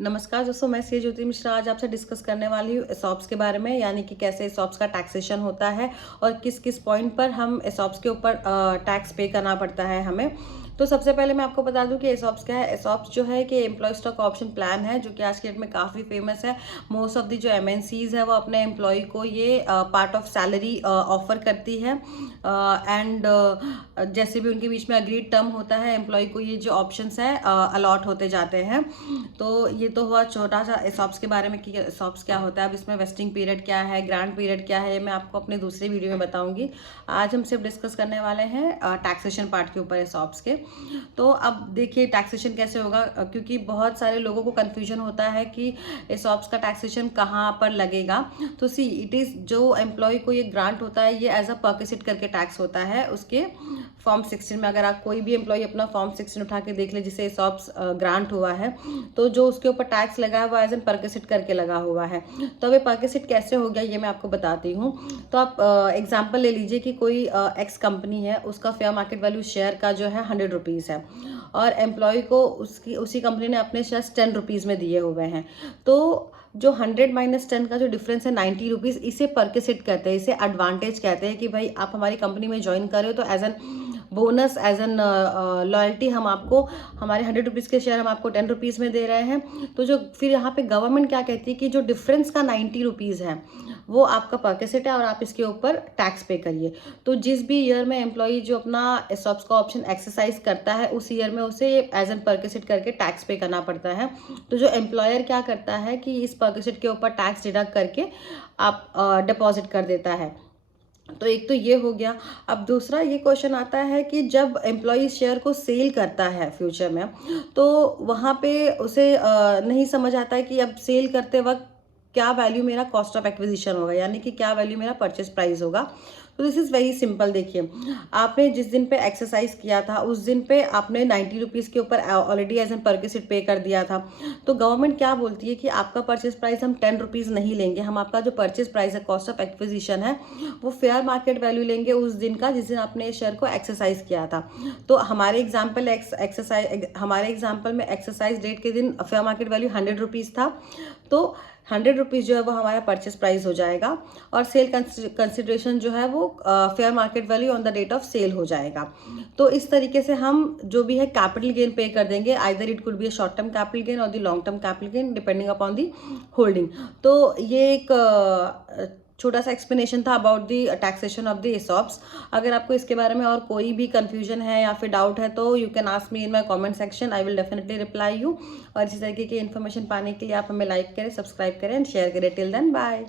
नमस्कार दोस्तों, मैं सी ज्योति मिश्रा आज आपसे डिस्कस करने वाली हूँ एसॉप्स के बारे में, यानी कि कैसे एसॉप्स का टैक्सेशन होता है और किस किस पॉइंट पर हम एसॉप्स के ऊपर टैक्स पे करना पड़ता है हमें। तो सबसे पहले मैं आपको बता दूं कि एसॉप्स क्या है। एसॉप्स जो है कि एम्प्लॉय स्टॉक ऑप्शन प्लान है, जो कि आज के डेट में काफ़ी फेमस है। मोस्ट ऑफ दी जो एमएनसीज है वो अपने एम्प्लॉय को ये पार्ट ऑफ सैलरी ऑफर करती है। एंड जैसे भी उनके बीच में अग्रीड टर्म होता है, एम्प्लॉय को ये जो ऑप्शंस है अलॉट होते जाते हैं। तो ये तो हुआ छोटा सा एसॉप्स के बारे में कि एसॉप्स क्या होता है। अब इसमें वेस्टिंग पीरियड क्या है, ग्रांट पीरियड क्या है, ये मैं आपको अपने दूसरे वीडियो में बताऊंगी। आज हम सिर्फ डिस्कस करने वाले हैं टैक्सेशन पार्ट के ऊपर एसॉप्स के। तो अब देखिए टैक्सेशन कैसे होगा, क्योंकि बहुत सारे लोगों को कन्फ्यूजन होता है कि एसॉप्स का टैक्सेशन कहाँ पर लगेगा। तो सी इट इज़ जो एम्प्लॉय को ये ग्रांट होता है, ये एज अ परकेसिट करके टैक्स होता है उसके फॉर्म 16 में। अगर आप कोई भी एम्प्लॉय अपना फॉर्म 16 उठा के देख ले जिसे एसॉप्स ग्रांट हुआ है, तो जो उसके ऊपर टैक्स लगा है वो एज एन परकेसिट करके लगा हुआ है। तो अब ये परकेसिट कैसे हो गया ये मैं आपको बताती हूँ। तो आप एग्जांपल ले लीजिए कि कोई एक्स कंपनी है, उसका फेयर मार्केट वैल्यू शेयर का जो है 100 रुपीज़ है और एम्प्लॉय को उसी कंपनी ने अपने शेयर्स 10 रुपीज़ में दिए हुए हैं। तो जो 100 माइनस 10 का जो डिफरेंस है 90 रुपीज़, इसे परकेसिट कहते हैं, इसे एडवांटेज कहते हैं कि भाई आप हमारी कंपनी में ज्वाइन कर रहे हो तो as an bonus, as an loyalty हम आपको हमारे 100 रुपीज़ के शेयर हम आपको 10 रुपीज़ में दे रहे हैं। तो जो फिर यहाँ पे गवर्नमेंट क्या कहती है कि जो डिफरेंस का 90 रुपीज़ है वो आपका परकेसिट है और आप इसके ऊपर टैक्स पे करिए। तो जिस भी ईयर में एम्प्लॉई जो अपना एसॉप्स का ऑप्शन एक्सरसाइज करता है, उस ईयर में उसे एज एन परकेसिट करके टैक्स पे करना पड़ता है। तो जो एम्प्लॉयर क्या करता है कि इस परकेसिट के ऊपर टैक्स डिडक्ट करके आप डिपॉजिट कर देता है। तो एक तो ये हो गया। अब दूसरा ये क्वेश्चन आता है कि जब एम्प्लॉय शेयर को सेल करता है फ्यूचर में, तो वहाँ पे उसे नहीं समझ आता है कि अब सेल करते वक्त क्या वैल्यू मेरा कॉस्ट ऑफ एक्विजिशन होगा, यानी कि क्या वैल्यू मेरा परचेस प्राइस होगा। तो दिस इज़ वेरी सिंपल। देखिए, आपने जिस दिन पे एक्सरसाइज किया था उस दिन पे आपने 90 रुपीज़ के ऊपर ऑलरेडी एज एन परकेसिट पे कर दिया था। तो गवर्नमेंट क्या बोलती है कि आपका परचेस प्राइस हम 10 रुपीज़ नहीं लेंगे, हम आपका जो परचेस प्राइस है, कॉस्ट ऑफ एक्विजिशन है, वो फेयर मार्केट वैल्यू लेंगे उस दिन का जिस दिन आपने शेयर को एक्सरसाइज किया था। तो हमारे एग्जाम्पल में एक्सरसाइज डेट के दिन फेयर मार्केट वैल्यू 100 रुपीज़ था। तो 100 रुपीज़ जो है वो हमारा परचेस प्राइस हो जाएगा और सेल कंसिडरेशन जो है वो fair market value on the date of sale हो जाएगा। तो इस तरीके से हम जो भी है कैपिटल गेन पे कर देंगे, either it could be a short term capital gain और the long term capital gain depending upon the holding. तो ये एक छोटा सा एक्सप्लेनेशन था about the taxation of the ESOPs. अगर आपको इसके बारे में और कोई भी कंफ्यूजन है या फिर डाउट है तो you can ask me in my comment section, I will definitely reply you. और इसी तरीके की इन्फॉर्मेशन पाने के लिए आप हमें लाइक करें, सब्सक्राइब करें एंड शेयर करें। Till then bye.